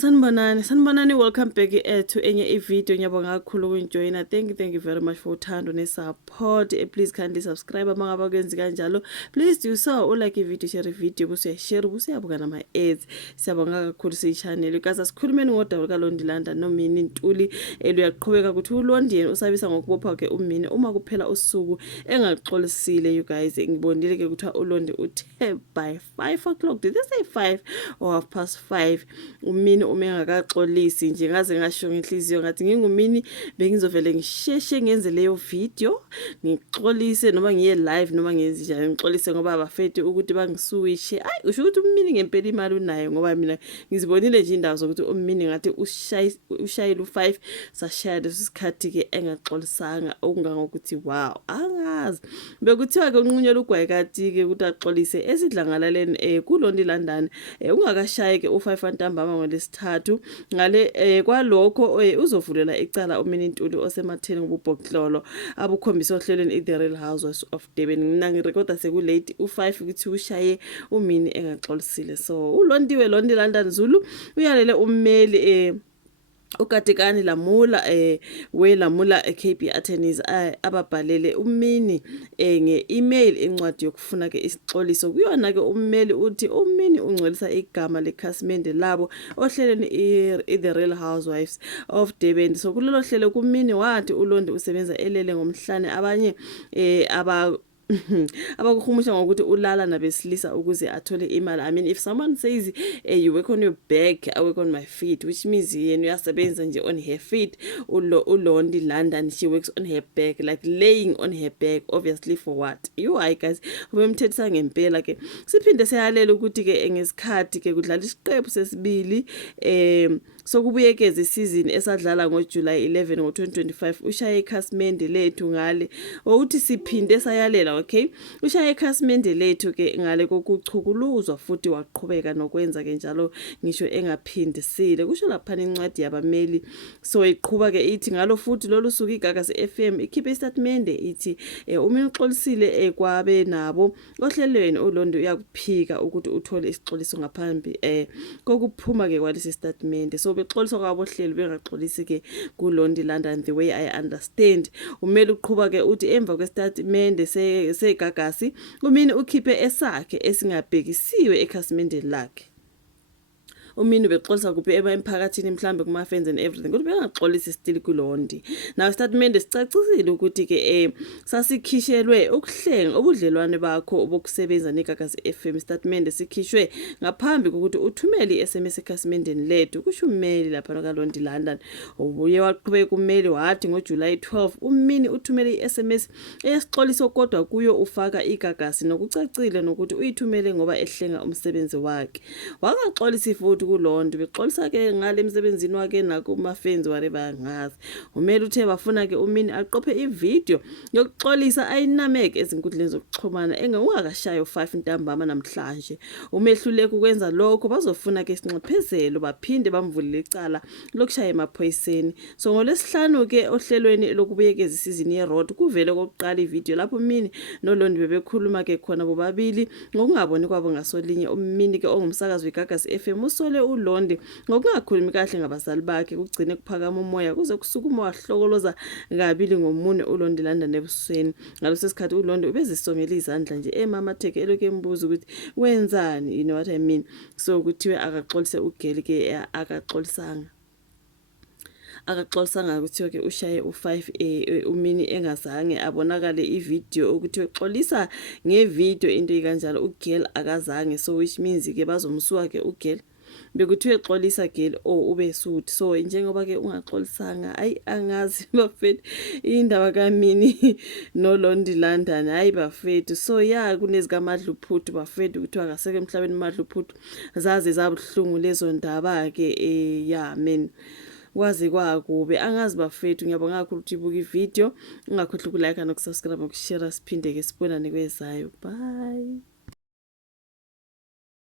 Sanibonani, welcome back to enye video. Ngiyabonga kakhulu ukujoina. Thank you very much for uthando ne support. Please kindly subscribe mangaba kwenzi kanjalo. Please do so. Like video, share video, share busiyabuka nama ads. Siyabonga kakhulu si channel. Ukaza sikhulumeni ngodaba kaLondilanda nomini Ntuli eluyaqhubeka ukuthi uLondi usabisa ngokubopha ke umini uma kuphela usuku engaxolisile. You guys, ngibonile ke ukuthi uLondi uthe by 5 o'clock. Did they say 5 or 5:30? Umini umengakaxolisi nje ngaze ngasho ngenhliziyo ngathi ngingumini bengizovele ngisheshe ngenze leyo video ngixolise noma ngiye live noma ngenze njani ngixolise ngoba abafeti ukuthi bangisuwishe. Usho ukuthi umini ngempela imali unayo ngoba mina ngizibonile nje indawo zokuthi umini ngathi ushayile u5 sashaya lesikhathi ke engaxolisanga okungangokuthi wow angazi bekuthiwa ke unqunyela ugwayekati ke ukuthi axolise esidlangalaleni kuLondilanda ungakashaye ke u5 ntambama ngolesithathu ngale kwalokho uzovulela icala umini Ntuli osematheni ngobubhoklolo abukhombisa ohlelweni The Real Housewives of Durban. Mina ngirekoda sekulate u5 ukuthi ushaye umini engaxolisile. So uLondiwe Londilanda Zulu uyalele ummeli uKatikani Lamula Lamula KB attorneys ababhalele umini nge-email incwadi yokufuna ke isixoliso kuyona ke ummeli uthi umini ungcolisa igama lekhasimende labo ohlelweni The Real Housewives of Durban. So kulelo hlelo kumini wathi uLondi usebenza elele ngomhlane abanye abakuhumusha ngokuthi ulala nabesilisa ukuze athole imali. I mean, if someone says you work on your back, I work on my feet, which means yena uyasebenza nje on her feet. uLondilanda she works on her back, like laying on her back, obviously for what? Hi guys, ubemthethisa ngempela ke. Siphinde siyalela ukuthi ke ngesikhathi ke kudlala isiqephu sesibili sokubuyekeza isizini esadlala ngoJuly 11 ngo2025 ushaye ikhasimende lethu ngale ukuthi siphinde sayalela. Okay, ushaye ikhasimende lethu ke ngale kokuchukuluzwa futhi waqhubeka nokwenza ke njalo ngisho engaphindisile kusho lapha incwadi yabameli. So iqhubeka ke ithi ngalo futhi lolu suku iGagasi FM ikhiphe istatement ithi umini uxolisile kwabe nabo ohlelweni uLondi uyakuphika ukuthi uthole isixoliso ngaphambi kokuphuma ke kwalesi statement. So bexoliswa kwabo hlelo bengaxolisi ke kuLondilanda. And the way I understand umeli uqhubeka ke uthi emva kwestatement seGagasi umini ukhiphe esakhe esingabhekisiwe ekhasimende lakhe. Umini bexolisa kuphi emphakathini mhlambe kuma fans and everything kodwa bengaxolisi still kuLondi. Now statement sicacisile ukuthi ke sasikhishelwe ukuhlenga ubudlelwane bakho obokusebenza neGagasi FM. Statement sikhishwe ngaphambi kokuthi uthumele iSMS ekhasimendeni lethu kusho ummeli lapha kaLondilanda. Ubuye waqhubeka ummeli wathi ngoJuly 12 umini uthumele iSMS esixoliso kodwa kuyo ufaka iGagasi nokucacile nokuthi uyithumele ngoba ehlenga umsebenzi wakhe. Wangaxolisi futhi kuLondi bexolisa ke ngale emsebenzini wakhe nakuma fans whatever ngazi. Umeli uthe bafuna ke umini aqophe ivideo yokuxolisa ayinameke ezinkundleni zokuxhumana ungakashayo 5 ntambama namhlanje. Umehluleke ukwenza lokho bazofuna ke isinxephezelo baphinde bamvulele icala lokushaya emaphoyiseni. So ngolesihlanu ke ohlelweni lokubuyekeza isizini yeRoad kuvele kokuqala ivideo lapho umini noLondi bebekhuluma ke khona bobabili ngokungaboni kwabo ngasolinye. Umini ke ongumsakazi weGagasi FM usole uLondi ngokungakhulumi kahle ngabazali bakhe kugcine kuphakama umoya kuze kusukuma wahlokoloza kabili ngomune uLondilanda nebusweni. Ngaleso sikhathi uLondi ubezisongela izandla nje emamatheke eloke embuza ukuthi wenzani, you know what I mean. So kuthiwe akaxolise uGeli ke akaxolisanga ukuthi ke ushaye u5 umini engazange abonakale ivideo ukuthi exolisa ngevideo into ikanjalo uGeli akazange. So which means ke bazomsuka ke uGeli bekuthiwe exolisa Geli ube suthi. So njengoba ke ungaxolisanga angazi bafethu indaba kaMini noLondilanda bafethu. So kunezika Madluphuthu bafethu kuthiwa akaseke emhlabeni Madluphuthu zaze zabuhlungu lezo ndaba ke men kwazi kwakubi angazi bafethu. Ngiyabonga kakhulu ukuthi ubuka ivideo ungakhohlwa ukulike nokusubscribe nokushare siphinde ke sibonane kwezayo. Bye.